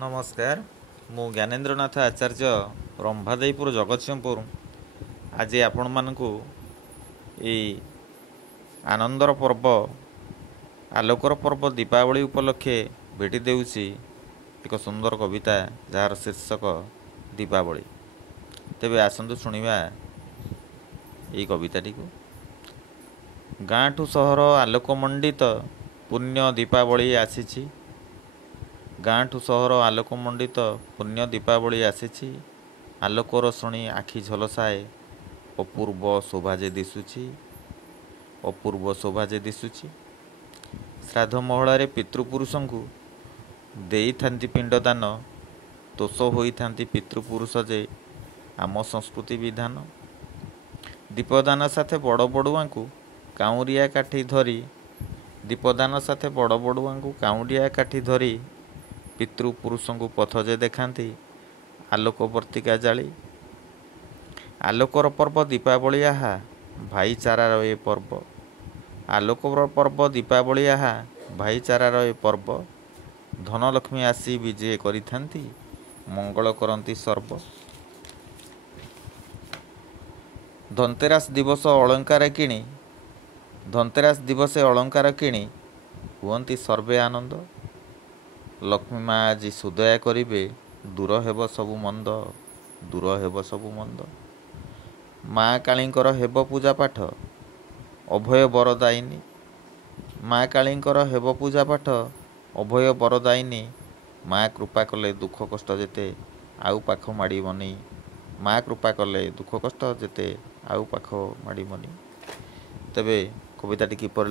नमस्कार मु ज्ञानेन्द्रनाथ आचार्य रंभादेईपुर जगतसिंहपुर आज आपण मानकु आनंदर पर्व आलोकर पर्व दीपावली उपलक्षे भेटी देउछि एक सुंदर कविता जार शीर्षक दीपावली। तेबे आसंतु शुणिबा एई कविताटी को। गाँ ठू सहर आलोकमंडित पुण्य दीपावली आसीछि। गाँ ठू सहर आलोकमंडित पुण्य दीपावली आसीछि। आलोकर शुणी आखि झलसाए अपूर्व शोभाजे दिशुछि। अपूर्व शोभाजे दिशुछि। श्राद्ध महलारे पितृपुरुषंकु देइथांती पिंडदान। तोष होइथांती पितृपुरुष जे आम संस्कृति विधान। दीपदान साथे बड़ बड़ुआंकु काउरिया काठी धरी। दीपदान साथे बड़ बड़ुआंकु काउरिया काठी धरी पितृपुरुषंकु पथ जे देखांती आलोक वर्तिका जाली। आलोकर पर्व दीपावली आहा भाईचारार ए पर्व। आलोकर पर्व दीपावली आहा भाईचारार ए पर्व। धनलक्ष्मी आसी विजय करिथांती मंगल करंती सर्व। धनतेरस दिवस अलंकार किणी। धनतेरस दिवसे अलंकार किणी हुअंती सर्वे आनंद। लक्ष्मी माँ आज सुदया करिबे दूर हेब सबु मंद। दूर हेब सबु मंद। माँ कालींकर हेब पूजा पाठ अभय बरदायिनी। माँ कालींकर हेब पूजा पाठ अभय बरदायिनी। माँ कृपा कले दुख कष्ट जेते आउ पाख माड़ीबनी। माँ कृपा कले दुख कष्ट जेते आउ पाख माड़ीबनी। तेबे कविताटी किपर